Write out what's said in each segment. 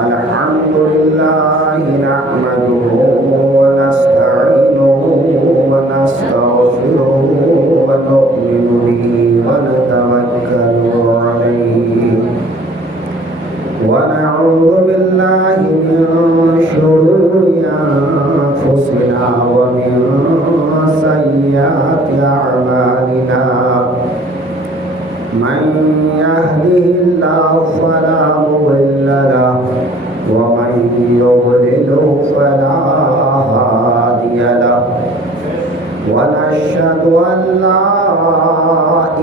الحمد لله نحمده ونستعينه ونستغفره ونؤمن به ونتوكل عليه ونعوذ بالله من شرور أنفسنا ومن سيئات أعمالنا من يهده الله فلا مضل له ومن يضلل فلا هادي له ونشهد أن لا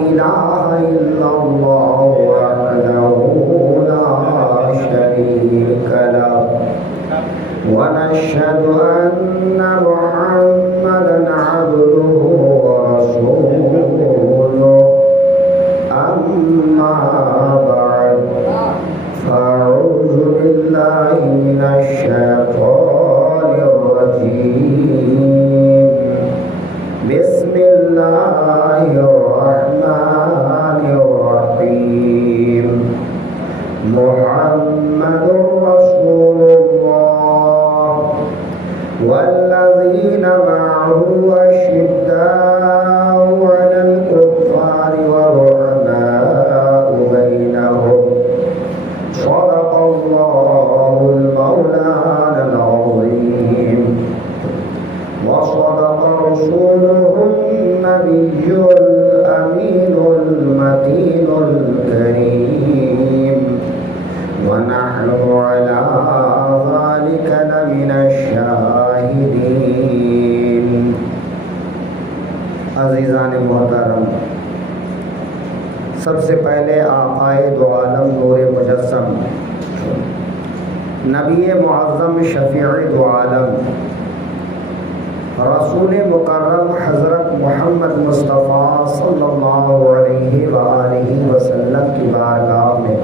إله إلا الله وحده لا شريك له ونشهد أن محمدا عبده ورسوله أما بعد فأعوذ بالله من الشيطان الرجيم بسم الله الرحمن الرحيم محمد رسول الله والذين معه أشداء على الكفار ورحماء بينهم صدق الله المولانا العظيم وصدق رسوله النبي الأمين المتين الكريم ونحن على ذلك لمن الشاهدين. عزیزان محترم، سب سے پہلے آقائے دو عالم نور مجسم نبی معظم شفیع دو عالم رسول مکرم حضرت محمد مصطفیٰ صلی اللہ علیہ وآلہ وسلم کی بارگاہ میں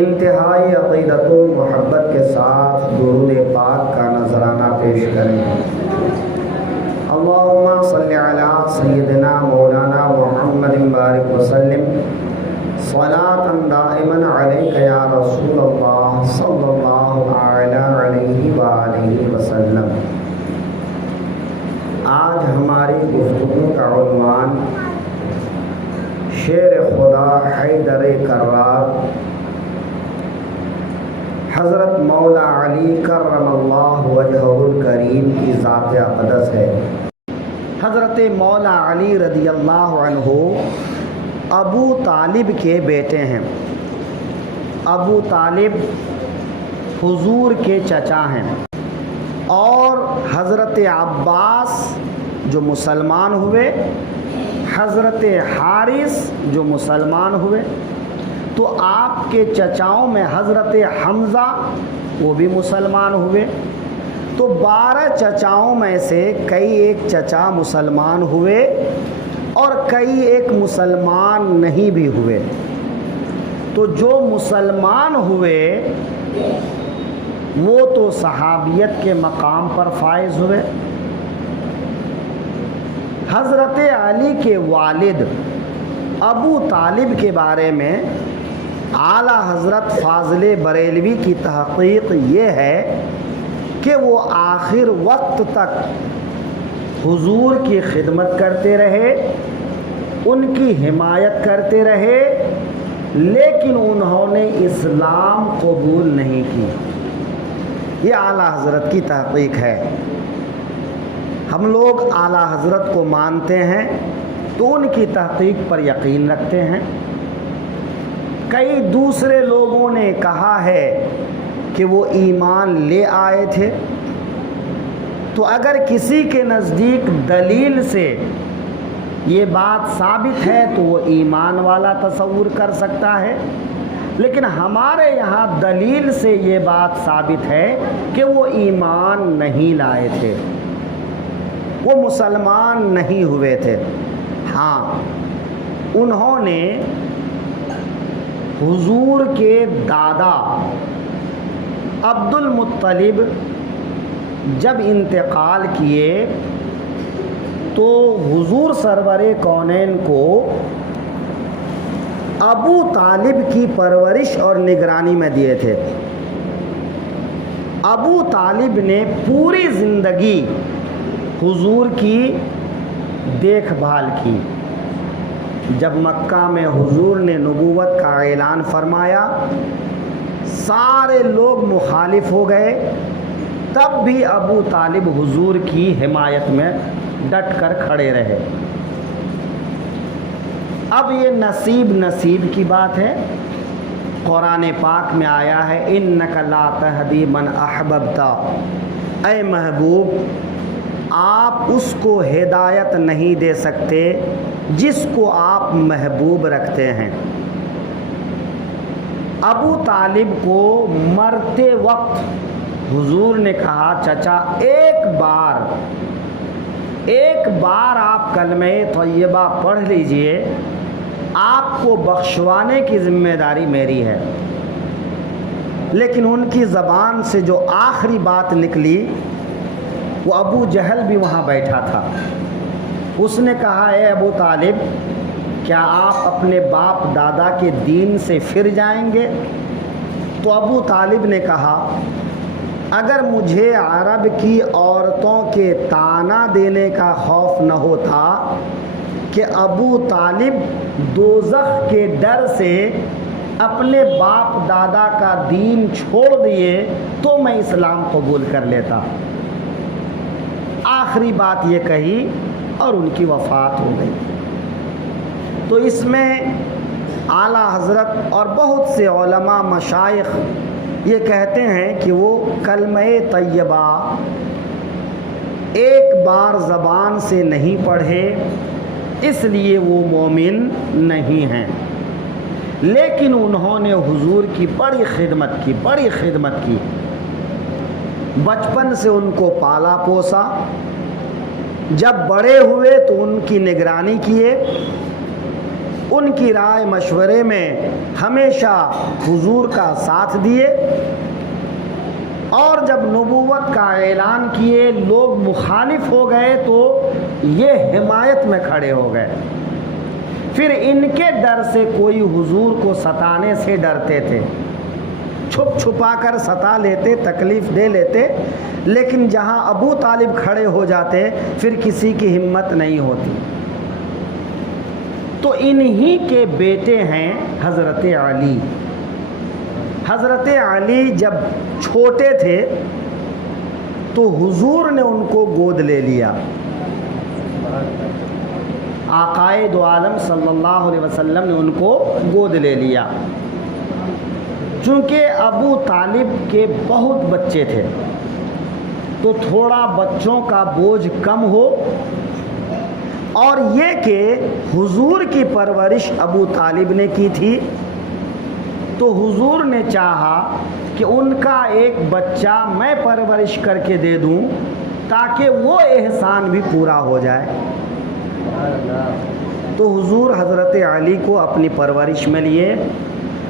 انتہائی عقیدت و محبت کے ساتھ درود پاک کا نذرانہ پیش کریں. اللہم صلی علی سیدنا مولانا محمد بارک وسلم صلاۃ دائما علیک یا رسول اللہ صلی اللہ علیہ وآلہ وسلم. آج ہماری گفتگو کا عنوان شیر خدا حیدر کرار حضرت مولا علی کرم اللہ وجہہ الکریم کی ذات اقدس ہے. حضرت مولا علی رضی اللہ عنہ ابو طالب کے بیٹے ہیں. ابو طالب حضور کے چچا ہیں اور حضرت عباس جو مسلمان ہوئے، حضرت حارث جو مسلمان ہوئے، تو آپ کے چچاؤں میں حضرت حمزہ وہ بھی مسلمان ہوئے. تو 12 چچاؤں میں سے کئی ایک چچا مسلمان ہوئے اور کئی ایک مسلمان نہیں بھی ہوئے. تو جو مسلمان ہوئے وہ تو صحابیت کے مقام پر فائز ہوئے. حضرت علی کے والد ابو طالب کے بارے میں اعلیٰ حضرت فاضل بریلوی کی تحقیق یہ ہے کہ وہ آخر وقت تک حضور کی خدمت کرتے رہے، ان کی حمایت کرتے رہے، لیکن انہوں نے اسلام قبول نہیں کی. یہ اعلیٰ حضرت کی تحقیق ہے. ہم لوگ اعلیٰ حضرت کو مانتے ہیں تو ان کی تحقیق پر یقین رکھتے ہیں. کئی دوسرے لوگوں نے کہا ہے کہ وہ ایمان لے آئے تھے. تو اگر کسی کے نزدیک دلیل سے یہ بات ثابت ہے تو وہ ایمان والا تصور کر سکتا ہے، لیکن ہمارے یہاں دلیل سے یہ بات ثابت ہے کہ وہ ایمان نہیں لائے تھے، وہ مسلمان نہیں ہوئے تھے. ہاں، انہوں نے حضور کے دادا عبد المطلب جب انتقال کیے تو حضور سرور کونین کو ابو طالب کی پرورش اور نگرانی میں دیے تھے۔ ابو طالب نے پوری زندگی حضور کی دیکھ بھال کی۔ جب مکہ میں حضور نے نبوت کا اعلان فرمایا، سارے لوگ مخالف ہو گئے، تب بھی ابو طالب حضور کی حمایت میں ڈٹ کر کھڑے رہے۔ اب یہ نصیب کی بات ہے۔ قرآن پاک میں آیا ہے اِنَّكَ لَا تَهْدِي مَنْ أَحْبَبْتَ، اے محبوب آپ اس کو ہدایت نہیں دے سکتے جس کو آپ محبوب رکھتے ہیں۔ ابو طالب کو مرتے وقت حضور نے کہا چچا ایک بار آپ کلمہ طیبہ پڑھ لیجئے، آپ کو بخشوانے کی ذمہ داری میری ہے۔ لیکن ان کی زبان سے جو آخری بات نکلی، وہ ابو جہل بھی وہاں بیٹھا تھا۔ اس نے کہا اے ابو طالب، کیا آپ اپنے باپ دادا کے دین سے پھر جائیں گے؟ تو ابو طالب نے کہا اگر مجھے عرب کی عورتوں کے طعنہ دینے کا خوف نہ ہوتا کہ ابو طالب دوزخ کے ڈر سے اپنے باپ دادا کا دین چھوڑ دیے تو میں اسلام قبول کر لیتا۔ آخری بات یہ کہی اور ان کی وفات ہو گئی۔ تو اس میں اعلیٰ حضرت اور بہت سے علماء مشائخ یہ کہتے ہیں کہ وہ کلمہ طیبہ ایک بار زبان سے نہیں پڑھے اس لیے وہ مومن نہیں ہیں، لیکن انہوں نے حضور کی بڑی خدمت کی۔ بچپن سے ان کو پالا پوسا، جب بڑے ہوئے تو ان کی نگرانی کیے، ان کی رائے مشورے میں ہمیشہ حضور کا ساتھ دیے، اور جب نبوت کا اعلان کیے لوگ مخالف ہو گئے تو یہ حمایت میں کھڑے ہو گئے۔ پھر ان کے ڈر سے کوئی حضور کو ستانے سے ڈرتے تھے، چھپ چھپا کر ستا لیتے، تکلیف دے لیتے، لیکن جہاں ابو طالب کھڑے ہو جاتے پھر کسی کی ہمت نہیں ہوتی۔ تو انہی کے بیٹے ہیں حضرت علی۔ حضرت علی جب چھوٹے تھے تو حضور نے ان کو گود لے لیا۔ آقائے دو عالم صلی اللہ علیہ وسلم نے ان کو گود لے لیا۔ چونکہ ابو طالب کے بہت بچے تھے تو تھوڑا بچوں کا بوجھ کم ہو، اور یہ کہ حضور کی پرورش ابو طالب نے کی تھی تو حضور نے چاہا کہ ان کا ایک بچہ میں پرورش کر کے دے دوں تاکہ وہ احسان بھی پورا ہو جائے۔ تو حضور حضرت علی کو اپنی پرورش میں لیے،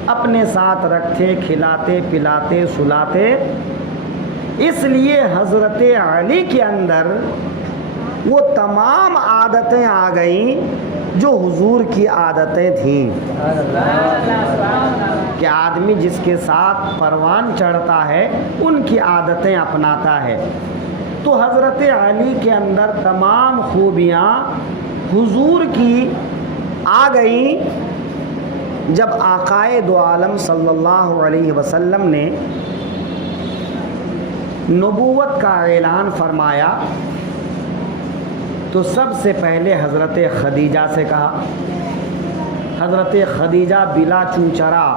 اپنے ساتھ رکھتے، کھلاتے پلاتے سلاتے۔ اس لیے حضرت علی کے اندر وہ تمام عادتیں آ گئیں جو حضور کی عادتیں تھیں، کہ آدمی جس کے ساتھ پروان چڑھتا ہے ان کی عادتیں اپناتا ہے۔ تو حضرت علی کے اندر تمام خوبیاں حضور کی آ گئیں۔ جب آقائے دو عالم صلی اللہ علیہ وسلم نے نبوت کا اعلان فرمایا تو سب سے پہلے حضرت خدیجہ سے کہا۔ حضرت خدیجہ بلا چوچرا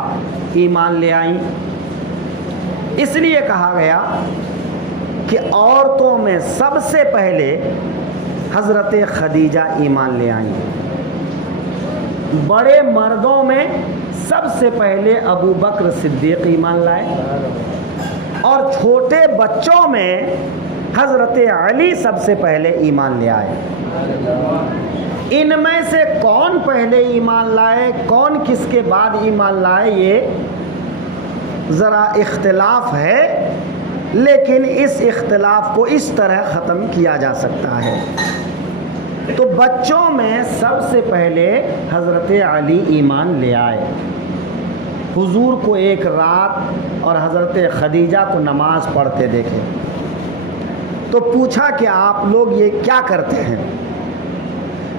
ایمان لے آئیں۔ اس لیے کہا گیا کہ عورتوں میں سب سے پہلے حضرت خدیجہ ایمان لے آئیں، بڑے مردوں میں سب سے پہلے ابو بکر صدیق ایمان لائے، اور چھوٹے بچوں میں حضرت علی سب سے پہلے ایمان لے آئے۔ ان میں سے کون پہلے ایمان لائے، کون کس کے بعد ایمان لائے، یہ ذرا اختلاف ہے، لیکن اس اختلاف کو اس طرح ختم کیا جا سکتا ہے تو بچوں میں سب سے پہلے حضرت علی ایمان لے آئے. حضور کو ایک رات اور حضرت خدیجہ کو نماز پڑھتے دیکھے تو پوچھا کہ آپ لوگ یہ کیا کرتے ہیں؟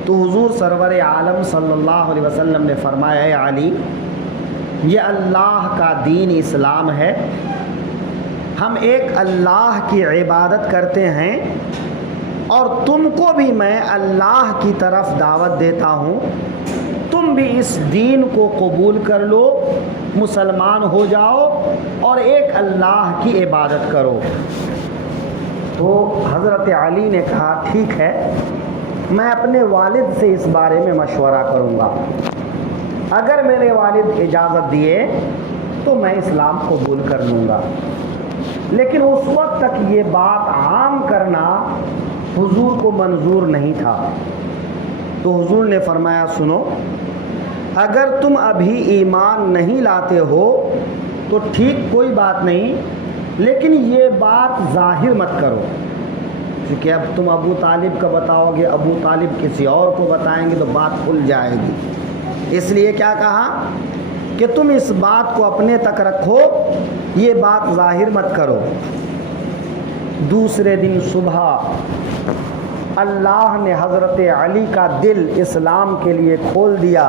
تو حضور سرور عالم صلی اللہ علیہ وسلم نے فرمایا، اے علی، یہ اللہ کا دین اسلام ہے، ہم ایک اللہ کی عبادت کرتے ہیں اور تم کو بھی میں اللہ کی طرف دعوت دیتا ہوں، تم بھی اس دین کو قبول کر لو، مسلمان ہو جاؤ اور ایک اللہ کی عبادت کرو. تو حضرت علی نے کہا ٹھیک ہے، میں اپنے والد سے اس بارے میں مشورہ کروں گا، اگر میرے والد اجازت دیے تو میں اسلام قبول کر لوں گا. لیکن اس وقت تک یہ بات عام کرنا حضور کو منظور نہیں تھا. تو حضور نے فرمایا سنو، اگر تم ابھی ایمان نہیں لاتے ہو تو ٹھیک، کوئی بات نہیں، لیکن یہ بات ظاہر مت کرو، کیونکہ اب تم ابو طالب کا بتاؤ گے، ابو طالب کسی اور کو بتائیں گے تو بات کھل جائے گی. اس لیے کیا کہا کہ تم اس بات کو اپنے تک رکھو، یہ بات ظاہر مت کرو. دوسرے دن صبح اللہ نے حضرت علی کا دل اسلام کے لیے کھول دیا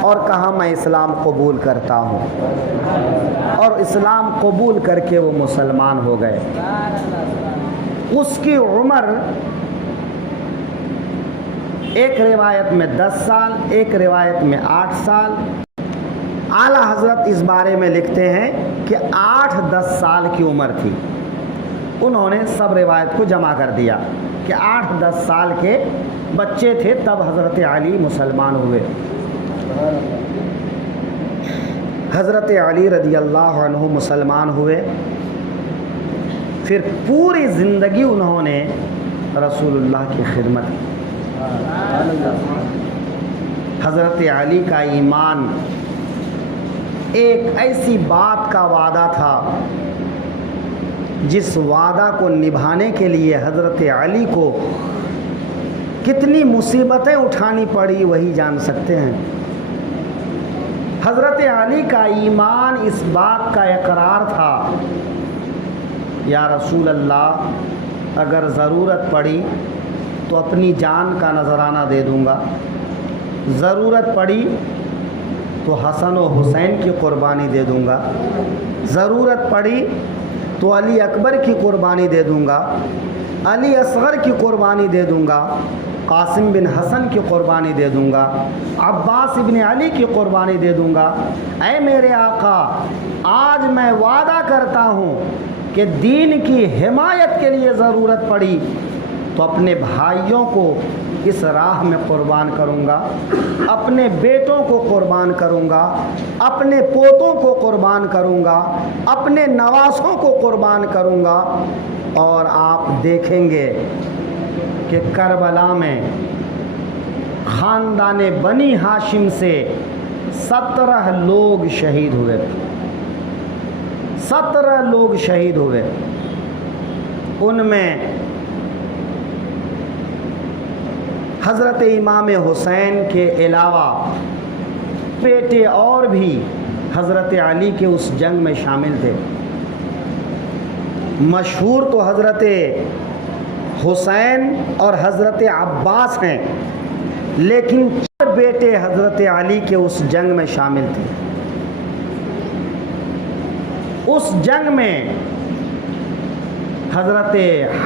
اور کہا میں اسلام قبول کرتا ہوں، اور اسلام قبول کر کے وہ مسلمان ہو گئے. اس کی عمر ایک روایت میں 10 سال، ایک روایت میں 8 سال. اعلیٰ حضرت اس بارے میں لکھتے ہیں کہ 8-10 سال کی عمر تھی. انہوں نے سب روایت کو جمع کر دیا کہ 8-10 سال کے بچے تھے تب حضرت علی مسلمان ہوئے. حضرت علی رضی اللہ عنہ مسلمان ہوئے. پھر پوری زندگی انہوں نے رسول اللہ کی خدمت کی. حضرت علی کا ایمان ایک ایسی بات کا وعدہ تھا جس وعدہ کو نبھانے کے لیے حضرت علی کو کتنی مصیبتیں اٹھانی پڑی وہی جان سکتے ہیں. حضرت علی کا ایمان اس بات کا اقرار تھا، یا رسول اللہ اگر ضرورت پڑی تو اپنی جان کا نذرانہ دے دوں گا، ضرورت پڑی تو حسن و حسین کی قربانی دے دوں گا، ضرورت پڑی تو علی اکبر کی قربانی دے دوں گا، علی اصغر کی قربانی دے دوں گا، قاسم بن حسن کی قربانی دے دوں گا، عباس ابن علی کی قربانی دے دوں گا. اے میرے آقا، آج میں وعدہ کرتا ہوں کہ دین کی حمایت کے لیے ضرورت پڑی تو اپنے بھائیوں کو اس راہ میں قربان کروں گا، اپنے بیٹوں کو قربان کروں گا، اپنے پوتوں کو قربان کروں گا، اپنے نواسوں کو قربان کروں گا. اور آپ دیکھیں گے کہ کربلا میں خاندان بنی ہاشم سے 17 لوگ شہید ہوئے. 17 لوگ شہید ہوئے. ان میں حضرت امام حسین کے علاوہ بیٹے اور بھی حضرت علی کے اس جنگ میں شامل تھے. مشہور تو حضرت حسین اور حضرت عباس ہیں، لیکن 4 بیٹے حضرت علی کے اس جنگ میں شامل تھے. اس جنگ میں حضرت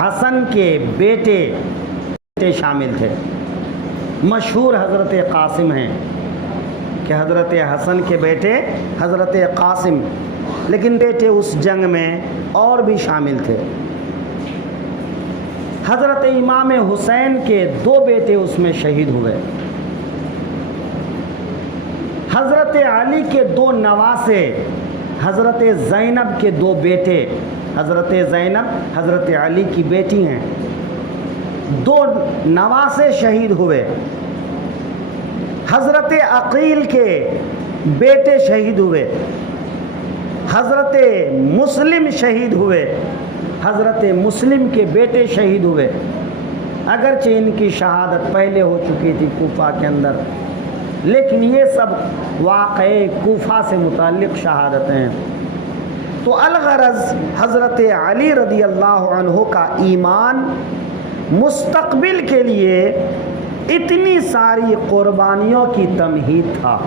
حسن کے بیٹے شامل تھے. مشہور حضرت قاسم ہیں کہ حضرت حسن کے بیٹے حضرت قاسم، لیکن بیٹے اس جنگ میں اور بھی شامل تھے. حضرت امام حسین کے 2 بیٹے اس میں شہید ہوئے. حضرت علی کے 2 نواسے، حضرت زینب کے 2 بیٹے، حضرت زینب حضرت علی کی بیٹی ہیں، 2 نواسے شہید ہوئے. حضرت عقیل کے بیٹے شہید ہوئے. حضرت مسلم شہید ہوئے. حضرت مسلم کے بیٹے شہید ہوئے. اگرچہ ان کی شہادت پہلے ہو چکی تھی کوفہ کے اندر، لیکن یہ سب واقعے کوفہ سے متعلق شہادتیں ہیں۔ تو الغرض حضرت علی رضی اللہ عنہ کا ایمان مستقبل کے لیے اتنی ساری قربانیوں کی تمہید تھا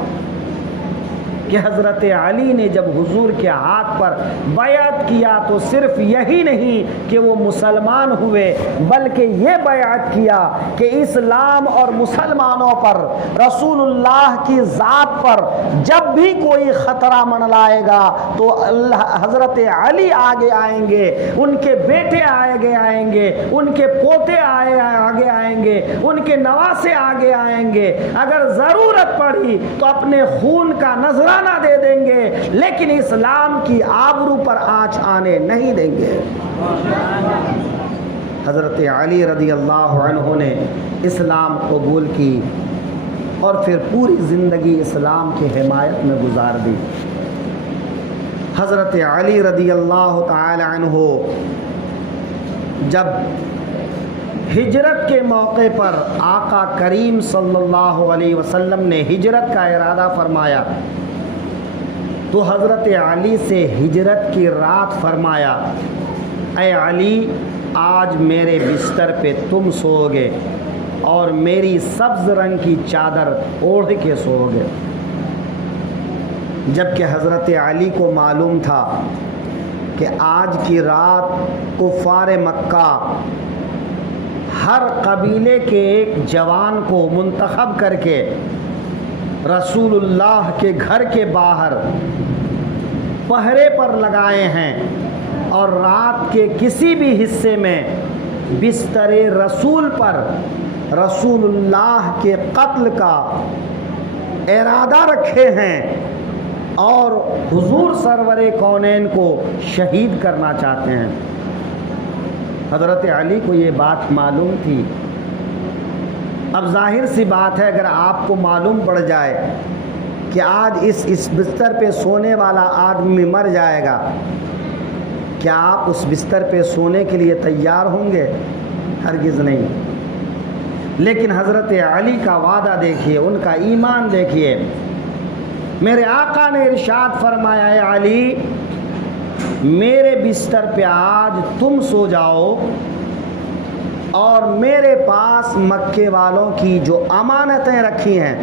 کہ حضرت علی نے جب حضور کے ہاتھ پر بیعت کیا تو صرف یہی نہیں کہ وہ مسلمان ہوئے، بلکہ یہ بیعت کیا کہ اسلام اور مسلمانوں پر، رسول اللہ کی ذات پر جب بھی کوئی خطرہ منڈلائے گا تو حضرت علی آگے آئیں گے، ان کے بیٹے آگے آئیں گے، ان کے پوتے آگے آئیں گے، ان کے نواسے آگے آئیں گے، اگر ضرورت پڑی تو اپنے خون کا نذرانہ دے دیں گے، لیکن اسلام کی آبرو پر آنچ آنے نہیں دیں گے۔ حضرت علی رضی اللہ عنہ نے اسلام قبول کی اور پھر پوری زندگی اسلام کی حمایت میں گزار دی۔ حضرت علی رضی اللہ تعالی عنہ جب ہجرت کے موقع پر آقا کریم صلی اللہ علیہ وسلم نے ہجرت کا ارادہ فرمایا تو حضرت علی سے ہجرت کی رات فرمایا، اے علی آج میرے بستر پہ تم سو گے اور میری سبز رنگ کی چادر اوڑھ کے سو گے، جبکہ حضرت علی کو معلوم تھا کہ آج کی رات کفار مکہ ہر قبیلے کے ایک جوان کو منتخب کر کے رسول اللہ کے گھر کے باہر پہرے پر لگائے ہیں اور رات کے کسی بھی حصے میں بستر رسول پر رسول اللہ کے قتل کا ارادہ رکھے ہیں اور حضور سرور کونین کو شہید کرنا چاہتے ہیں۔ حضرت علی کو یہ بات معلوم تھی۔ اب ظاہر سی بات ہے، اگر آپ کو معلوم پڑ جائے کہ آج اس بستر پہ سونے والا آدمی مر جائے گا، کیا آپ اس بستر پہ سونے کے لیے تیار ہوں گے؟ ہرگز نہیں۔ لیکن حضرت علی کا وعدہ دیکھیے، ان کا ایمان دیکھیے۔ میرے آقا نے ارشاد فرمایا، اے علی میرے بستر پہ آج تم سو جاؤ اور میرے پاس مکے والوں کی جو امانتیں رکھی ہیں،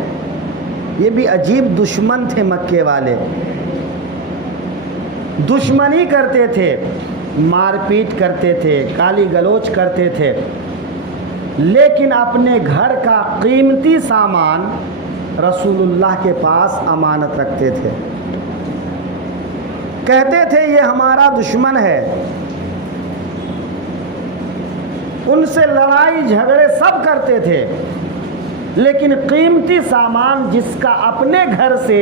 یہ بھی عجیب دشمن تھے مکے والے، دشمنی کرتے تھے، مار پیٹ کرتے تھے، گالی گلوچ کرتے تھے، لیکن اپنے گھر کا قیمتی سامان رسول اللہ کے پاس امانت رکھتے تھے۔ کہتے تھے یہ ہمارا دشمن ہے، ان سے لڑائی جھگڑے سب کرتے تھے، لیکن قیمتی سامان جس کا اپنے گھر سے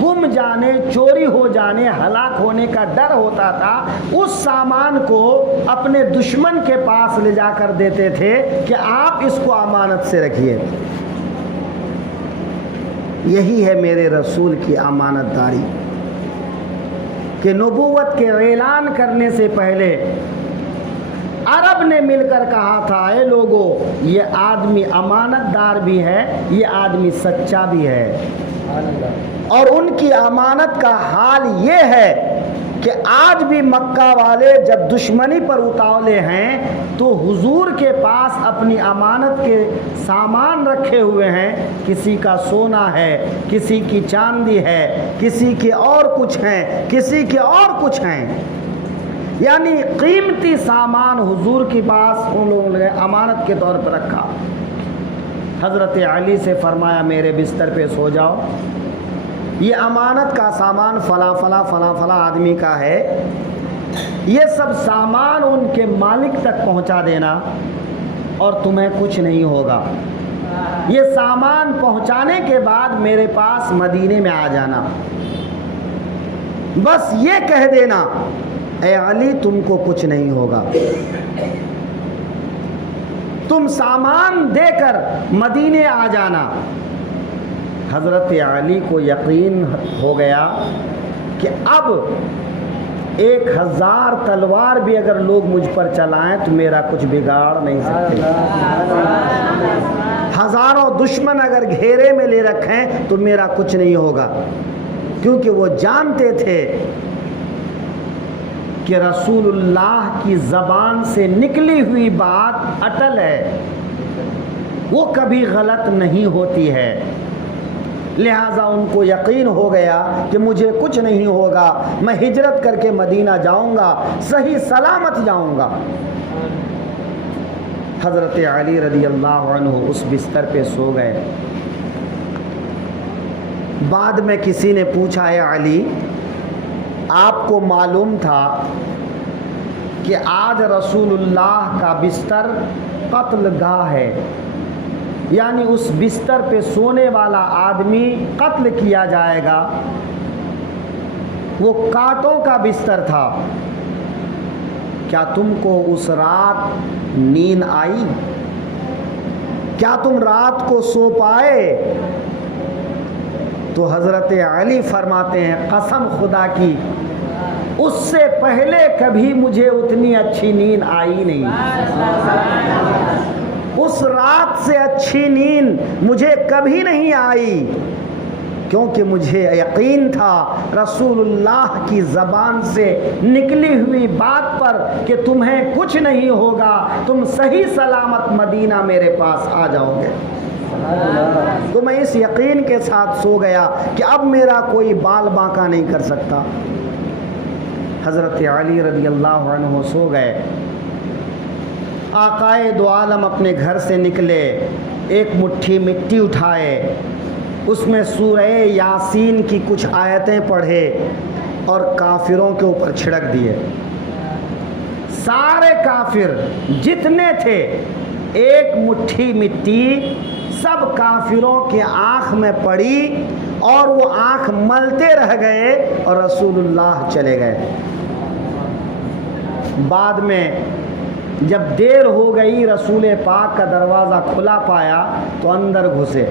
گم جانے، چوری ہو جانے، ہلاک ہونے کا ڈر ہوتا تھا، اس سامان کو اپنے دشمن کے پاس لے جا کر دیتے تھے کہ آپ اس کو امانت سے رکھیے۔ یہی ہے میرے رسول کی امانت داری کہ نبوت کے اعلان کرنے سے پہلے عرب نے مل کر کہا تھا، اے لوگو یہ آدمی امانت دار بھی ہے، یہ آدمی سچا بھی ہے۔ اور ان کی امانت کا حال یہ ہے کہ آج بھی مکہ والے جب دشمنی پر اتاولے ہیں تو حضور کے پاس اپنی امانت کے سامان رکھے ہوئے ہیں، کسی کا سونا ہے، کسی کی چاندی ہے، کسی کے اور کچھ ہیں، کسی کے اور کچھ ہیں، یعنی قیمتی سامان حضور کے پاس ان لوگوں نے امانت کے طور پر رکھا۔ حضرت علی سے فرمایا میرے بستر پہ سو جاؤ، یہ امانت کا سامان فلاں فلاں فلاں فلاں آدمی کا ہے، یہ سب سامان ان کے مالک تک پہنچا دینا اور تمہیں کچھ نہیں ہوگا۔ یہ سامان پہنچانے کے بعد میرے پاس مدینے میں آ جانا، بس یہ کہہ دینا اے علی تم کو کچھ نہیں ہوگا، تم سامان دے کر مدینے آ جانا۔ حضرت علی کو یقین ہو گیا کہ اب 1000 تلوار بھی اگر لوگ مجھ پر چلائیں تو میرا کچھ بگاڑ نہیں سکتے. ہزاروں دشمن اگر گھیرے میں لے رکھیں تو میرا کچھ نہیں ہوگا، کیونکہ وہ جانتے تھے کہ رسول اللہ کی زبان سے نکلی ہوئی بات اٹل ہے، وہ کبھی غلط نہیں ہوتی ہے. لہٰذا ان کو یقین ہو گیا کہ مجھے کچھ نہیں ہوگا، میں ہجرت کر کے مدینہ جاؤں گا، صحیح سلامت جاؤں گا. حضرت علی رضی اللہ عنہ اس بستر پہ سو گئے. بعد میں کسی نے پوچھا، اے علی، آپ کو معلوم تھا کہ آج رسول اللہ کا بستر قتل گاہ ہے، یعنی اس بستر پہ سونے والا آدمی قتل کیا جائے گا؟ وہ کانٹوں کا بستر تھا. کیا تم کو اس رات نیند آئی؟ کیا تم رات کو سو پائے؟ تو حضرت علی فرماتے ہیں، قسم خدا کی اس سے پہلے کبھی مجھے اتنی اچھی نیند آئی نہیں. اس رات سے اچھی نیند مجھے کبھی نہیں آئی، کیونکہ مجھے یقین تھا رسول اللہ کی زبان سے نکلی ہوئی بات پر کہ تمہیں کچھ نہیں ہوگا، تم صحیح سلامت مدینہ میرے پاس آ جاؤ گے. تو میں اس یقین کے ساتھ سو گیا کہ اب میرا کوئی بال باnkا نہیں کر سکتا. حضرت علی رضی اللہ عنہ سو گئے. آقائے دو عالم اپنے گھر سے نکلے، ایک مٹھی مٹی اٹھائے، اس میں سورہ یاسین کی کچھ آیتیں پڑھے اور کافروں کے اوپر چھڑک دیے. سارے کافر جتنے تھے، ایک مٹھی مٹی سب کافروں کے آنکھ میں پڑی اور وہ آنکھ ملتے رہ گئے اور رسول اللہ چلے گئے. بعد میں جب دیر ہو گئی، رسول پاک کا دروازہ کھلا پایا تو اندر گھسے.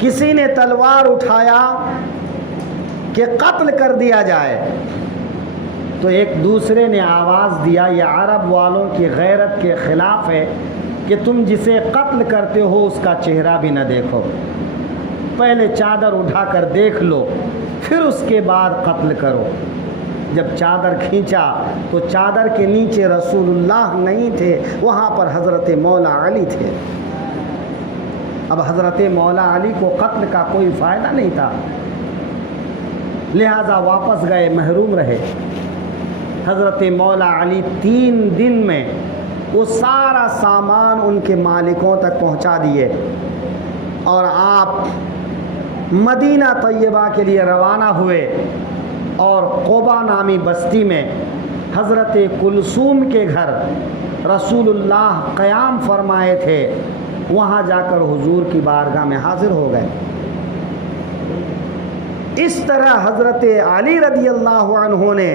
کسی نے تلوار اٹھایا کہ قتل کر دیا جائے، تو ایک دوسرے نے آواز دیا، یہ عرب والوں کی غیرت کے خلاف ہے کہ تم جسے قتل کرتے ہو اس کا چہرہ بھی نہ دیکھو، پہلے چادر اٹھا کر دیکھ لو، پھر اس کے بعد قتل کرو. جب چادر کھینچا تو چادر کے نیچے رسول اللہ نہیں تھے، وہاں پر حضرت مولا علی تھے. اب حضرت مولا علی کو قتل کا کوئی فائدہ نہیں تھا، لہذا واپس گئے، محروم رہے. حضرت مولا علی 3 دن میں وہ سارا سامان ان کے مالکوں تک پہنچا دیے اور آپ مدینہ طیبہ کے لیے روانہ ہوئے. اور قبا نامی بستی میں حضرت کلثوم کے گھر رسول اللہ قیام فرمائے تھے، وہاں جا کر حضور کی بارگاہ میں حاضر ہو گئے. اس طرح حضرت علی رضی اللہ عنہ نے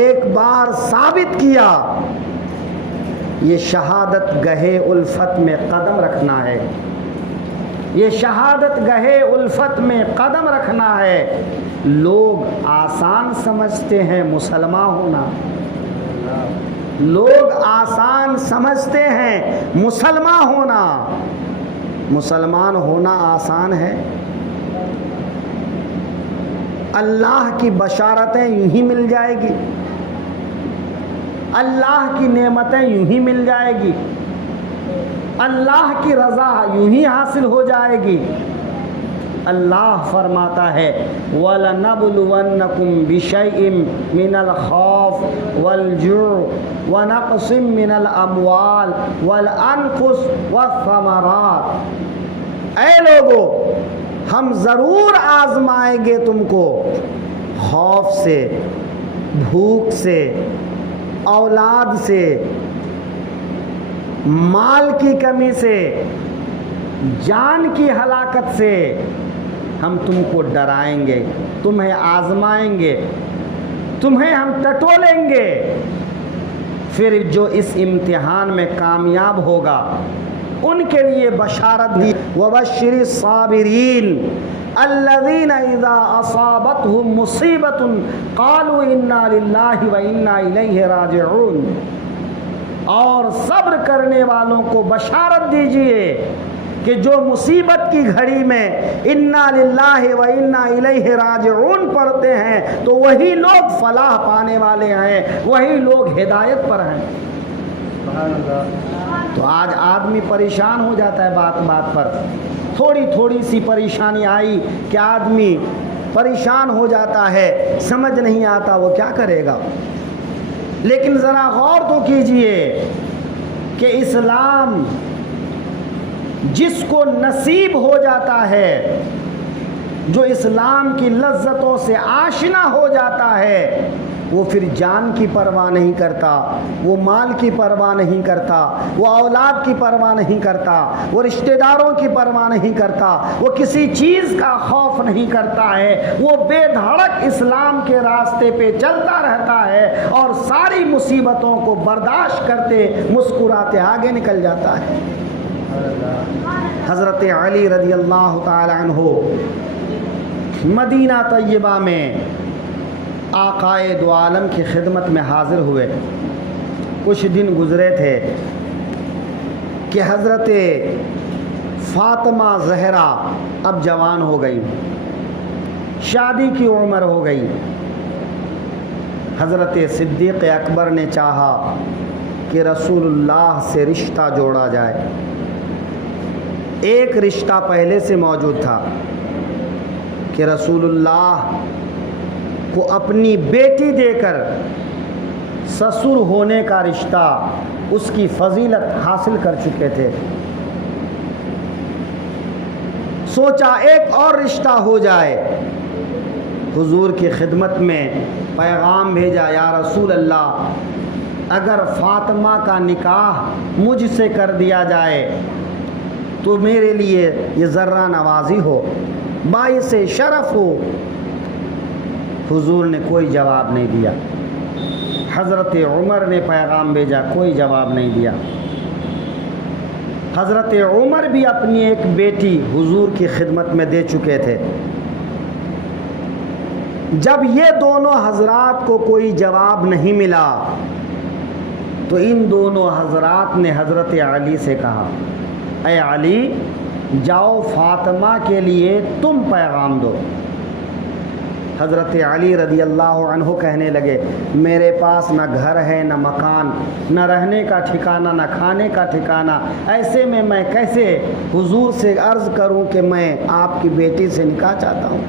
ایک بار ثابت کیا، یہ شہادت گہے الفت میں قدم رکھنا ہے، یہ شہادت گہے الفت میں قدم رکھنا ہے. لوگ آسان سمجھتے ہیں مسلمان ہونا، لوگ آسان سمجھتے ہیں مسلمان ہونا. مسلمان ہونا آسان ہے؟ اللہ کی بشارتیں یوں ہی مل جائے گی، اللہ کی نعمتیں یوں ہی مل جائے گی، اللہ کی رضا یوں ہی حاصل ہو جائے گی. اللہ فرماتا ہے وَلَنَبْلُوَنَّكُمْ بِشَيْءٍ مِّنَ الْخَوْفِ وَالْجُوعِ وَنَقْصٍ مِّنَ الْأَمْوَالِ وَالْأَنفُسِ وَالثَّمَرَاتِ. اے لوگو، ہم ضرور آزمائیں گے تم کو خوف سے، بھوک سے، اولاد سے، مال کی کمی سے، جان کی ہلاکت سے. ہم تم کو ڈرائیں گے، تمہیں آزمائیں گے، تمہیں ہم ٹٹولیں گے. پھر جو اس امتحان میں کامیاب ہوگا ان کے لیے بشارت دی، وَبَشِّرِ الصَّابِرِينَ، الذین اذا اصابتهم مصیبۃ قالوا انا للہ و انا الیہ راجعون، اور صبر کرنے والوں کو بشارت دیجئے کہ جو مصیبت کی گھڑی میں انا للہ و انا الیہ راجعون پڑھتے ہیں تو وہی لوگ فلاح پانے والے ہیں، وہی لوگ ہدایت پر ہیں۔ تو آج آدمی پریشان ہو جاتا ہے بات بات پر، تھوڑی سی پریشانی آئی کہ آدمی پریشان ہو جاتا ہے، سمجھ نہیں آتا وہ کیا کرے گا۔ لیکن ذرا غور تو کیجئے کہ اسلام جس کو نصیب ہو جاتا ہے، جو اسلام کی لذتوں سے آشنا ہو جاتا ہے، وہ پھر جان کی پرواہ نہیں کرتا، وہ مال کی پرواہ نہیں کرتا، وہ اولاد کی پرواہ نہیں کرتا، وہ رشتہ داروں کی پرواہ نہیں کرتا، وہ کسی چیز کا خوف نہیں کرتا ہے، وہ بے دھڑک اسلام کے راستے پہ چلتا رہتا ہے اور ساری مصیبتوں کو برداشت کرتے مسکراتے آگے نکل جاتا ہے۔ حضرت علی رضی اللہ تعالی عنہ مدینہ طیبہ میں آقائے دو عالم کی خدمت میں حاضر ہوئے۔ کچھ دن گزرے تھے کہ حضرت فاطمہ زہرا اب جوان ہو گئی، شادی کی عمر ہو گئی۔ حضرت صدیق اکبر نے چاہا کہ رسول اللہ سے رشتہ جوڑا جائے۔ ایک رشتہ پہلے سے موجود تھا کہ رسول اللہ کو اپنی بیٹی دے کر سسر ہونے کا رشتہ، اس کی فضیلت حاصل کر چکے تھے۔ سوچا ایک اور رشتہ ہو جائے، حضور کی خدمت میں پیغام بھیجا، یا رسول اللہ اگر فاطمہ کا نکاح مجھ سے کر دیا جائے تو میرے لیے یہ ذرہ نوازی ہو، باعث شرف ہو۔ حضور نے کوئی جواب نہیں دیا۔ حضرت عمر نے پیغام بھیجا، کوئی جواب نہیں دیا۔ حضرت عمر بھی اپنی ایک بیٹی حضور کی خدمت میں دے چکے تھے۔ جب یہ دونوں حضرات کو کوئی جواب نہیں ملا تو ان دونوں حضرات نے حضرت علی سے کہا، اے علی جاؤ فاطمہ کے لیے تم پیغام دو۔ حضرت علی رضی اللہ عنہ کہنے لگے، میرے پاس نہ گھر ہے، نہ مکان، نہ رہنے کا ٹھکانہ، نہ کھانے کا ٹھکانہ، ایسے میں کیسے حضور سے عرض کروں کہ میں آپ کی بیٹی سے نکاح چاہتا ہوں؟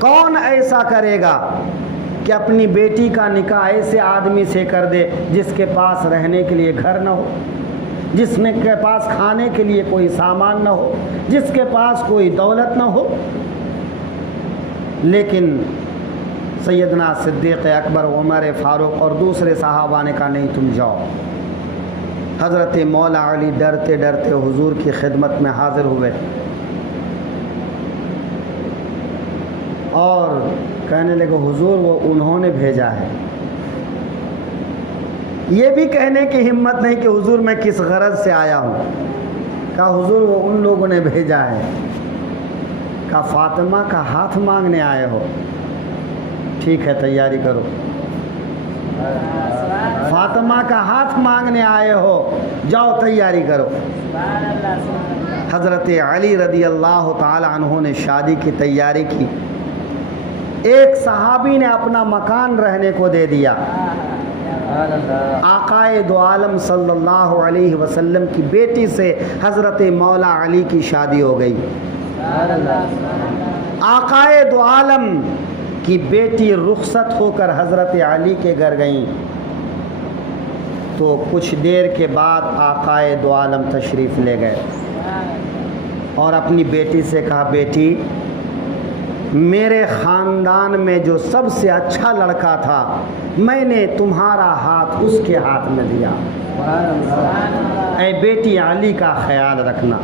کون ایسا کرے گا کہ اپنی بیٹی کا نکاح ایسے آدمی سے کر دے جس کے پاس رہنے کے لیے گھر نہ ہو، جس کے پاس کھانے کے لیے کوئی سامان نہ ہو، جس کے پاس کوئی دولت نہ ہو؟ لیکن سیدنا صدیق اکبر، عمر فاروق اور دوسرے صحابہ نے کہا نہیں، تم جاؤ۔ حضرت مولا علی ڈرتے ڈرتے حضور کی خدمت میں حاضر ہوئے اور کہنے لگے، حضور وہ انہوں نے بھیجا ہے۔ یہ بھی کہنے کی ہمت نہیں کہ حضور میں کس غرض سے آیا ہوں۔ کہا حضور وہ ان لوگوں نے بھیجا ہے۔ کہا فاطمہ کا ہاتھ مانگنے آئے ہو؟ ٹھیک ہے تیاری کرو۔ فاطمہ کا ہاتھ مانگنے آئے ہو، جاؤ تیاری کرو۔ حضرت علی رضی اللہ تعالی عنہ نے شادی کی تیاری کی۔ ایک صحابی نے اپنا مکان رہنے کو دے دیا۔ آقائے دو عالم صلی اللہ علیہ وسلم کی بیٹی سے حضرت مولا علی کی شادی ہو گئی۔ آقائے دو عالم کی بیٹی رخصت ہو کر حضرت علی کے گھر گئیں تو کچھ دیر کے بعد آقائے دو عالم تشریف لے گئے اور اپنی بیٹی سے کہا، بیٹی میرے خاندان میں جو سب سے اچھا لڑکا تھا میں نے تمہارا ہاتھ اس کے ہاتھ میں دیا، اے بیٹی علی کا خیال رکھنا،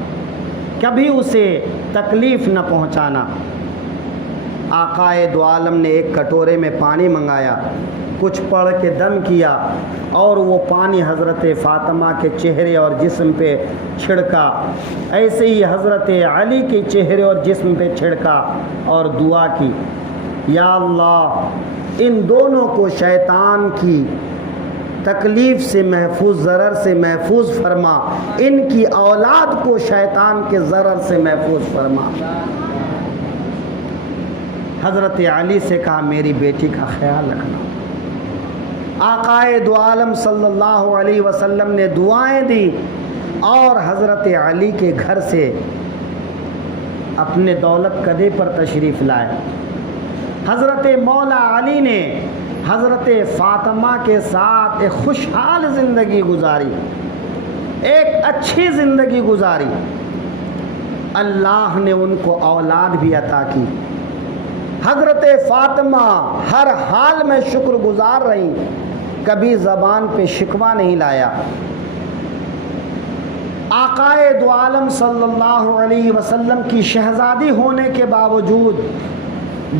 کبھی اسے تکلیف نہ پہنچانا۔ آقائے دو عالم نے ایک کٹورے میں پانی منگایا، کچھ پڑھ کے دم کیا اور وہ پانی حضرت فاطمہ کے چہرے اور جسم پہ چھڑکا، ایسے ہی حضرت علی کے چہرے اور جسم پہ چھڑکا اور دعا کی، یا اللہ ان دونوں کو شیطان کی تکلیف سے محفوظ، ضرر سے محفوظ فرما، ان کی اولاد کو شیطان کے ضرر سے محفوظ فرما۔ حضرت علی سے کہا میری بیٹی کا خیال رکھنا۔ آقائے دو عالم صلی اللہ علیہ وسلم نے دعائیں دی اور حضرت علی کے گھر سے اپنے دولت کدے پر تشریف لائے۔ حضرت مولا علی نے حضرت فاطمہ کے ساتھ ایک خوشحال زندگی گزاری، ایک اچھی زندگی گزاری۔ اللہ نے ان کو اولاد بھی عطا کی۔ حضرت فاطمہ ہر حال میں شکر گزار رہیں، کبھی زبان پہ شکوہ نہیں لایا۔ آقائے دو عالم صلی اللہ علیہ وسلم کی شہزادی ہونے کے باوجود،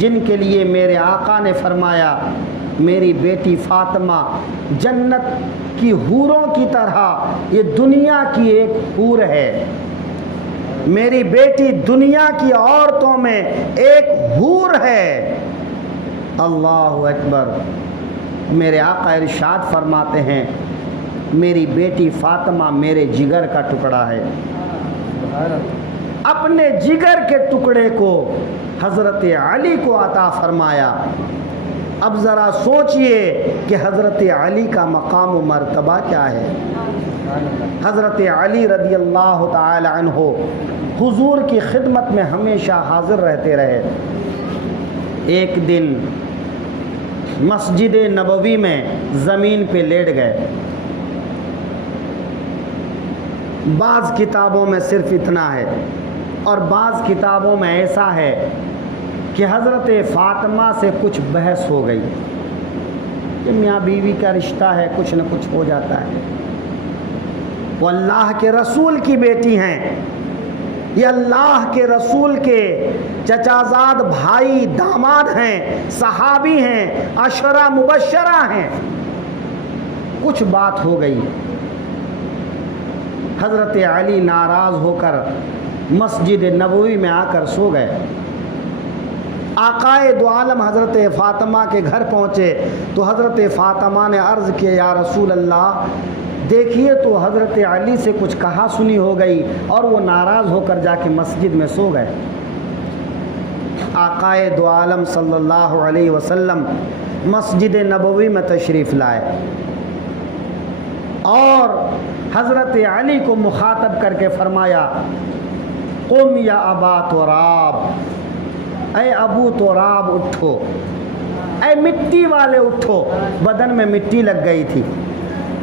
جن کے لیے میرے آقا نے فرمایا میری بیٹی فاطمہ جنت کی حوروں کی طرح یہ دنیا کی ایک حور ہے، میری بیٹی دنیا کی عورتوں میں ایک حور ہے۔ اللہ اکبر۔ میرے آقا ارشاد فرماتے ہیں میری بیٹی فاطمہ میرے جگر کا ٹکڑا ہے۔ اپنے جگر کے ٹکڑے کو حضرت علی کو عطا فرمایا۔ اب ذرا سوچئے کہ حضرت علی کا مقام و مرتبہ کیا ہے۔ حضرت علی رضی اللہ تعالی عنہ حضور کی خدمت میں ہمیشہ حاضر رہتے رہے۔ ایک دن مسجد نبوی میں زمین پہ لیٹ گئے۔ بعض کتابوں میں صرف اتنا ہے اور بعض کتابوں میں ایسا ہے کہ حضرت فاطمہ سے کچھ بحث ہو گئی کہ میاں بیوی کا رشتہ ہے، کچھ نہ کچھ ہو جاتا ہے۔ وہ اللہ کے رسول کی بیٹی ہیں، یہ اللہ کے رسول کے چچازاد بھائی داماد ہیں، صحابی ہیں، عشرہ مبشرہ ہیں۔ کچھ بات ہو گئی، حضرت علی ناراض ہو کر مسجد نبوی میں آ کر سو گئے۔ آقائے دو عالم حضرت فاطمہ کے گھر پہنچے تو حضرت فاطمہ نے عرض کیا یا رسول اللہ دیکھیے تو حضرت علی سے کچھ کہا سنی ہو گئی اور وہ ناراض ہو کر جا کے مسجد میں سو گئے۔ آقائے دو عالم صلی اللہ علیہ وسلم مسجد نبوی میں تشریف لائے اور حضرت علی کو مخاطب کر کے فرمایا قم یا ابا تراب، اے ابو تراب اٹھو، اے مٹی والے اٹھو۔ بدن میں مٹی لگ گئی تھی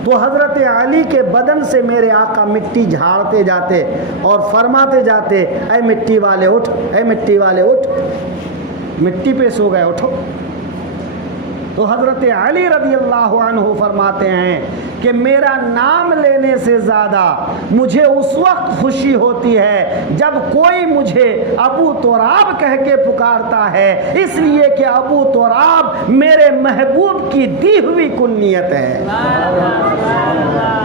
تو حضرت علی کے بدن سے میرے آقا مٹی جھاڑتے جاتے اور فرماتے جاتے اے مٹی والے اٹھ، اے مٹی والے اٹھ۔ مٹی پہ سو گئے، اٹھو۔ تو حضرت علی رضی اللہ عنہ فرماتے ہیں کہ میرا نام لینے سے زیادہ مجھے اس وقت خوشی ہوتی ہے جب کوئی مجھے ابو تراب کہہ کے پکارتا ہے، اس لیے کہ ابو تراب میرے محبوب کی دی ہوئی کنیت ہے۔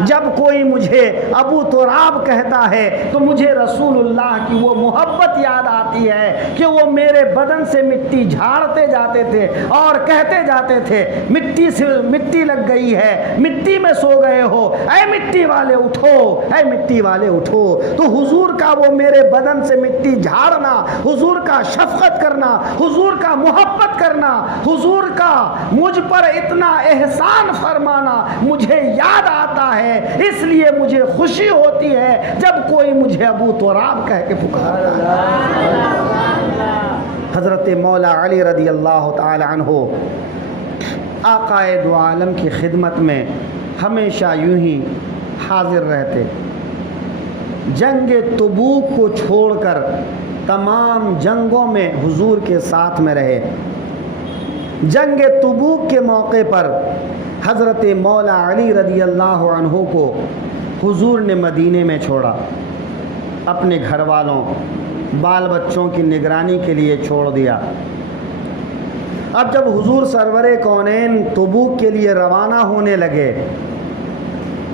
جب کوئی مجھے ابو تراب کہتا ہے تو مجھے رسول اللہ کی وہ محبت یاد آتی ہے کہ وہ میرے بدن سے مٹی جھاڑتے جاتے تھے اور کہتے جاتے تھے مٹی سے مٹی لگ گئی ہے، مٹی میں سو گئے ہو، اے مٹی والے اٹھو، اے مٹی والے اٹھو۔ تو حضور کا وہ میرے بدن سے مٹی جھاڑنا، حضور کا شفقت کرنا، حضور کا محبت کرنا، حضور کا مجھ پر اتنا احسان فرمانا مجھے یاد آتا ہے، اس لیے مجھے خوشی ہوتی ہے جب کوئی مجھے ابو تراب کہہ کے پکارتا ہے۔ حضرت مولا علی رضی اللہ تعالی عنہ آقائے دو عالم کی خدمت میں ہمیشہ یوں ہی حاضر رہتے۔ جنگ تبوک کو چھوڑ کر تمام جنگوں میں حضور کے ساتھ میں رہے۔ جنگ تبوک کے موقع پر حضرت مولا علی رضی اللہ عنہ کو حضور نے مدینے میں چھوڑا، اپنے گھر والوں بال بچوں کی نگرانی کے لیے چھوڑ دیا۔ اب جب حضور سرور کونین تبوک کے لیے روانہ ہونے لگے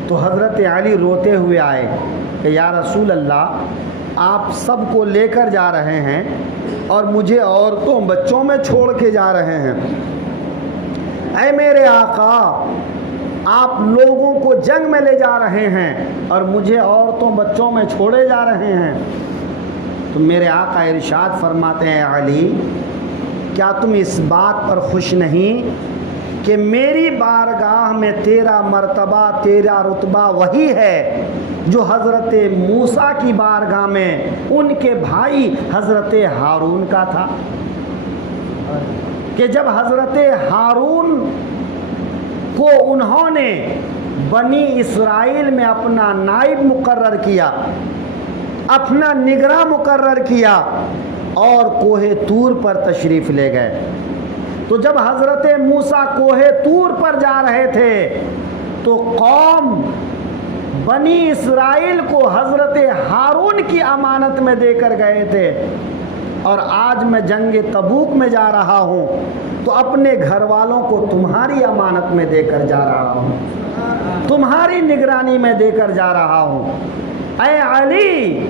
تو حضرت علی روتے ہوئے آئے کہ یا رسول اللہ، آپ سب کو لے کر جا رہے ہیں اور مجھے عورتوں بچوں میں چھوڑ کے جا رہے ہیں۔ اے میرے آقا، آپ لوگوں کو جنگ میں لے جا رہے ہیں اور مجھے عورتوں بچوں میں چھوڑے جا رہے ہیں۔ تو میرے آقا ارشاد فرماتے ہیں، علی کیا تم اس بات پر خوش نہیں کہ میری بارگاہ میں تیرا مرتبہ، تیرا رتبہ وہی ہے جو حضرت موسیٰ کی بارگاہ میں ان کے بھائی حضرت ہارون کا تھا؟ کہ جب حضرت ہارون کو انہوں نے بنی اسرائیل میں اپنا نائب مقرر کیا، اپنا نگراں مقرر کیا اور کوہ طور پر تشریف لے گئے، تو جب حضرت موسیٰ کوہ طور پر جا رہے تھے تو قوم بنی اسرائیل کو حضرت ہارون کی امانت میں دے کر گئے تھے، اور آج میں جنگ تبوک میں جا رہا ہوں تو اپنے گھر والوں کو تمہاری امانت میں دے کر جا رہا ہوں، تمہاری نگرانی میں دے کر جا رہا ہوں۔ اے علی،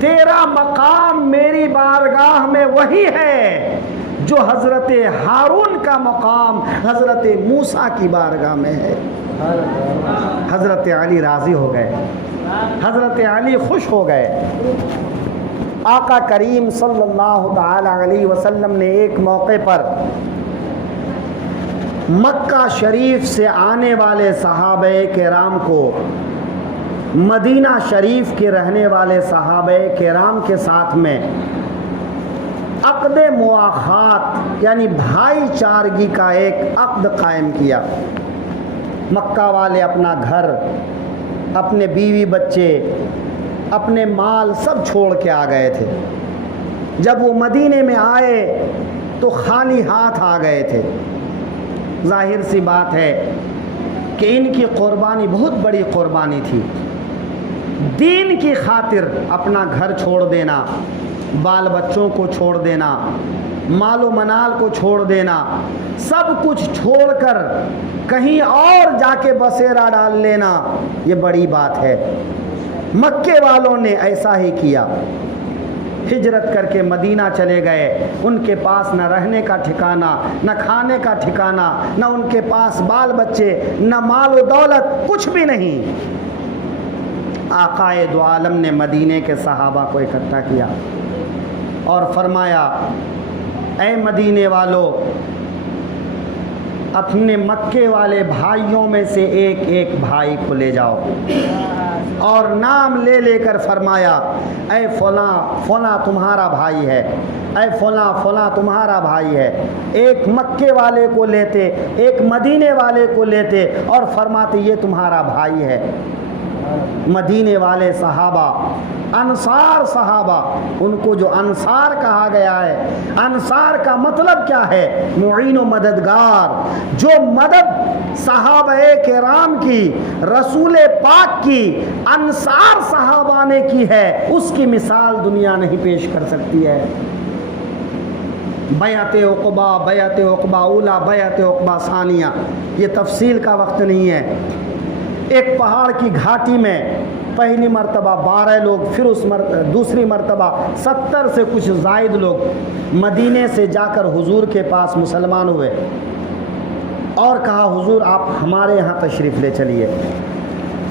تیرا مقام میری بارگاہ میں وہی ہے جو حضرت ہارون کا مقام حضرت موسیٰ کی بارگاہ میں ہے۔ حضرت علی راضی ہو گئے، حضرت علی خوش ہو گئے۔ آقا کریم صلی اللہ تعالی علیہ وسلم نے ایک موقع پر مکہ شریف سے آنے والے صحابہ کرام کو مدینہ شریف کے رہنے والے صحابہ کرام کے ساتھ میں عقد مواخات یعنی بھائی چارگی کا ایک عقد قائم کیا۔ مکہ والے اپنا گھر، اپنے بیوی بچے، اپنے مال سب چھوڑ کے آ گئے تھے۔ جب وہ مدینے میں آئے تو خالی ہاتھ آ گئے تھے۔ ظاہر سی بات ہے کہ ان کی قربانی بہت بڑی قربانی تھی۔ دین کی خاطر اپنا گھر چھوڑ دینا، بال بچوں کو چھوڑ دینا، مال و منال کو چھوڑ دینا، سب کچھ چھوڑ کر کہیں اور جا کے بسیرا ڈال لینا، یہ بڑی بات ہے۔ مکے والوں نے ایسا ہی کیا، ہجرت کر کے مدینہ چلے گئے۔ ان کے پاس نہ رہنے کا ٹھکانہ، نہ کھانے کا ٹھکانہ، نہ ان کے پاس بال بچے، نہ مال و دولت، کچھ بھی نہیں۔ آقائے دو عالم نے مدینے کے صحابہ کو اکٹھا کیا اور فرمایا، اے مدینے والو، اپنے مکے والے بھائیوں میں سے ایک ایک بھائی کو لے جاؤ، اور نام لے لے کر فرمایا، اے فلاں فلاں تمہارا بھائی ہے، اے فلاں فلاں تمہارا بھائی ہے۔ ایک مکے والے کو لیتے، ایک مدینے والے کو لیتے اور فرماتے یہ تمہارا بھائی ہے۔ مدینے والے صحابہ، انصار صحابہ، ان کو جو انصار کہا گیا ہے، انصار کا مطلب کیا ہے؟ معین و مددگار۔ جو مدد صحابہ کرام کی، رسول پاک کی، انصار صحابہ نے کی ہے، اس کی مثال دنیا نہیں پیش کر سکتی ہے۔ بیعت عقبہ، بیعت عقبہ اولا، بیعت عقبہ ثانیہ، یہ تفصیل کا وقت نہیں ہے۔ ایک پہاڑ کی گھاٹی میں پہلی مرتبہ 12 لوگ، پھر دوسری مرتبہ 70 سے کچھ زائد لوگ مدینے سے جا کر حضور کے پاس مسلمان ہوئے اور کہا، حضور آپ ہمارے یہاں تشریف لے چلیے،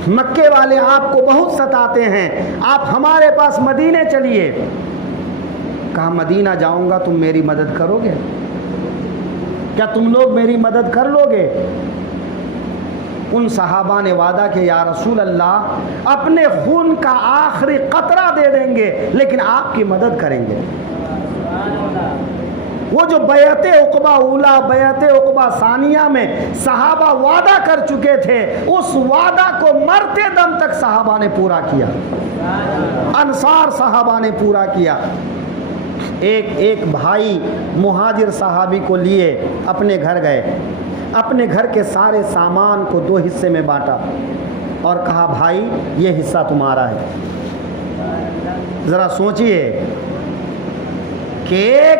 مکے والے آپ کو بہت ستاتے ہیں، آپ ہمارے پاس مدینے چلیے۔ کہا مدینہ جاؤں گا، تم میری مدد کرو گے؟ کیا تم لوگ میری مدد کر لو گے؟ ان صحابہ نے وعدہ کہ یا رسول اللہ، اپنے خون کا آخری قطرہ دے دیں گے لیکن آپ کی مدد کریں گے۔ وہ جو بیعت عقبہ اولا، بیعت عقبہ ثانیہ میں صحابہ وعدہ کر چکے تھے، اس وعدہ کو مرتے دم تک صحابہ نے پورا کیا، انصار صحابہ نے پورا کیا۔ ایک ایک بھائی مہاجر صحابی کو لیے اپنے گھر گئے، اپنے گھر کے سارے سامان کو 2 حصے میں بانٹا اور کہا بھائی یہ حصہ تمہارا ہے۔ ذرا سوچئے کہ ایک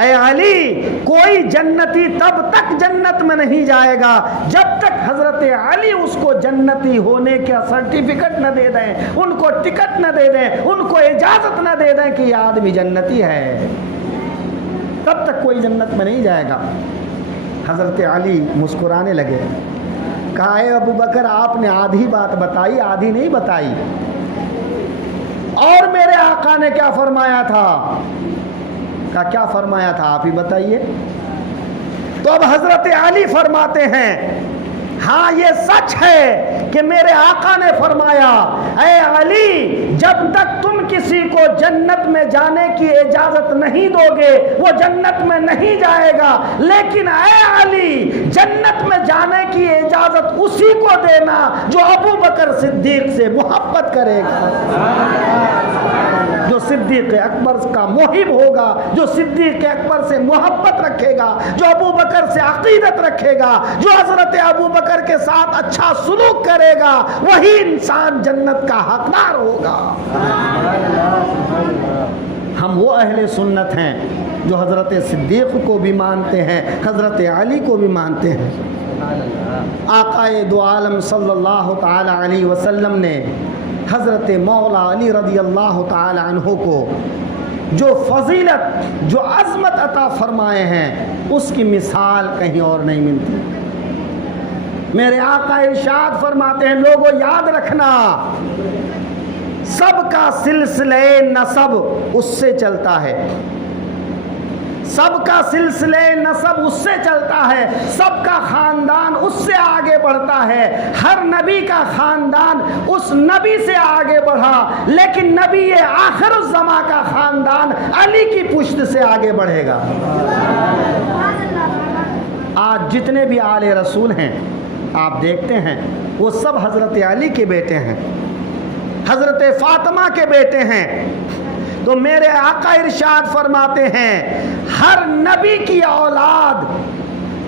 اے علی کوئی جنتی تب تک جنت میں نہیں جائے گا جب تک حضرت علی اس کو جنتی ہونے کا سرٹیفکیٹ نہ دے دیں، ان کو ٹکٹ نہ دے دیں، ان کو اجازت نہ دے دیں کہ یہ آدمی جنتی ہے، تب تک کوئی جنت میں نہیں جائے گا۔ حضرت علی مسکرانے لگے، کہا اے ابو بکر آپ نے آدھی بات بتائی، آدھی نہیں بتائی، اور میرے آقا نے کیا فرمایا تھا؟ کہا کیا فرمایا تھا آپ ہی بتائیے۔ تو اب حضرت علی فرماتے ہیں ہاں یہ سچ ہے کہ میرے آقا نے فرمایا اے علی جب تک تم کسی کو جنت میں جانے کی اجازت نہیں دو گے وہ جنت میں نہیں جائے گا، لیکن اے علی جنت میں جانے کی اجازت اسی کو دینا جو ابو بکر صدیق سے محبت کرے گا، جو صدیق اکبر کا محب ہوگا، جو صدیق اکبر سے محبت رکھے گا، جو ابو بکر سے عقیدت رکھے گا، جو حضرت ابو بکر کے ساتھ اچھا سلوک کرے گا، وہی انسان جنت کا حقدار ہوگا۔ ہم وہ اہل سنت ہیں جو حضرت صدیق کو بھی مانتے ہیں، حضرت علی کو بھی مانتے ہیں۔ آقا دو عالم صلی اللہ تعالی علیہ وسلم نے حضرت مولا علی رضی اللہ تعالی عنہ کو جو فضیلت جو عظمت عطا فرمائے ہیں اس کی مثال کہیں اور نہیں ملتی۔ میرے آقا ارشاد فرماتے ہیں لوگوں یاد رکھنا سب کا سلسلہ نسب اس سے چلتا ہے، سب کا سلسلہ نسب اس سے چلتا ہے، سب کا خاندان اس سے آگے بڑھتا ہے، ہر نبی کا خاندان اس نبی سے آگے بڑھا، لیکن نبی آخر الزماں کا خاندان علی کی پشت سے آگے بڑھے گا۔ آج جتنے بھی آل رسول ہیں آپ دیکھتے ہیں وہ سب حضرت علی کے بیٹے ہیں، حضرت فاطمہ کے بیٹے ہیں۔ تو میرے آقا ارشاد فرماتے ہیں ہر نبی کی اولاد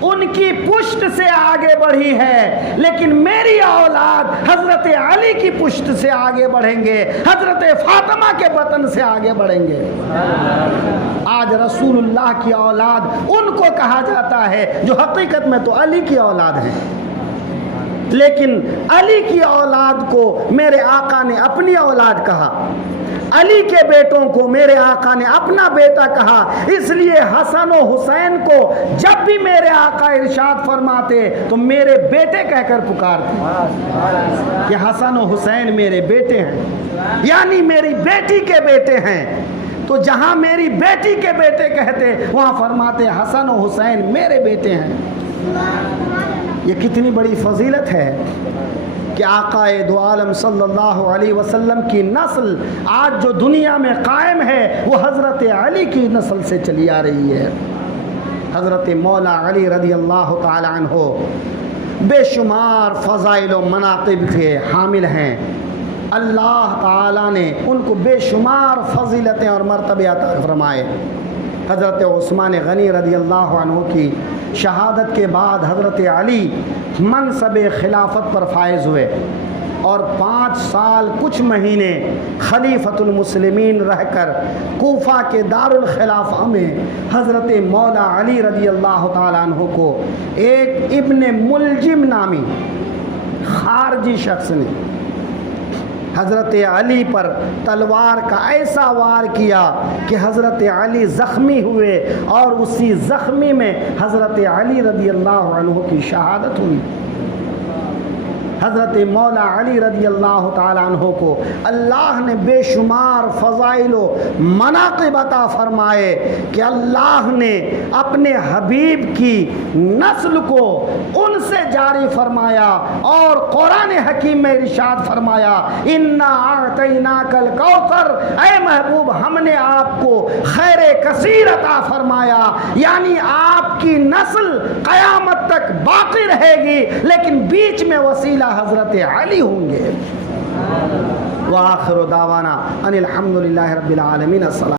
ان کی پشت سے آگے بڑھی ہے، لیکن میری اولاد حضرت علی کی پشت سے آگے بڑھیں گے، حضرت فاطمہ کے بطن سے آگے بڑھیں گے۔ آج رسول اللہ کی اولاد ان کو کہا جاتا ہے جو حقیقت میں تو علی کی اولاد ہیں، لیکن علی کی اولاد کو میرے آقا نے اپنی اولاد کہا، علی کے بیٹوں کو میرے آقا نے اپنا بیٹا کہا، اس لیے حسن و حسین کو جب بھی میرے آقا ارشاد فرماتے تو میرے بیٹے کہہ کر پکارتے کہ حسن و حسین میرے بیٹے ہیں، یعنی میری بیٹی کے بیٹے ہیں۔ تو جہاں میری بیٹی کے بیٹے کہتے وہاں فرماتے حسن و حسین میرے بیٹے ہیں۔ یہ کتنی بڑی فضیلت ہے کہ آقا دو عالم صلی اللہ علیہ وسلم کی نسل آج جو دنیا میں قائم ہے وہ حضرت علی کی نسل سے چلی آ رہی ہے۔ حضرت مولا علی رضی اللہ تعالی عنہ بے شمار فضائل و مناقب کے حامل ہیں، اللہ تعالی نے ان کو بے شمار فضیلتیں اور مرتبے عطا فرمائے۔ حضرت عثمان غنی رضی اللہ عنہ کی شہادت کے بعد حضرت علی منصب خلافت پر فائز ہوئے اور 5 سال کچھ مہینے خلیفۃ المسلمین رہ کر کوفہ کے دارالخلافہ میں حضرت مولا علی رضی اللہ تعالیٰ عنہ کو ایک ابن ملجم نامی خارجی شخص نے حضرت علی پر تلوار کا ایسا وار کیا کہ حضرت علی زخمی ہوئے اور اسی زخمی میں حضرت علی رضی اللہ عنہ کی شہادت ہوئی۔ حضرت مولا علی رضی اللہ تعالیٰ عنہ کو اللہ نے بے شمار فضائل و مناقب عطا فرمائے کہ اللہ نے اپنے حبیب کی نسل کو ان سے جاری فرمایا اور قرآن حکیم میں ارشاد فرمایا انا اعطیناک الکوثر، اے محبوب ہم نے آپ کو خیر کثیر عطا فرمایا، یعنی آپ کی نسل قیامت تک باقی رہے گی، لیکن بیچ میں وسیلہ حضرت علی ہوں گے۔ وآخر دعوانا ان الحمدللہ رب العالمین۔ السلام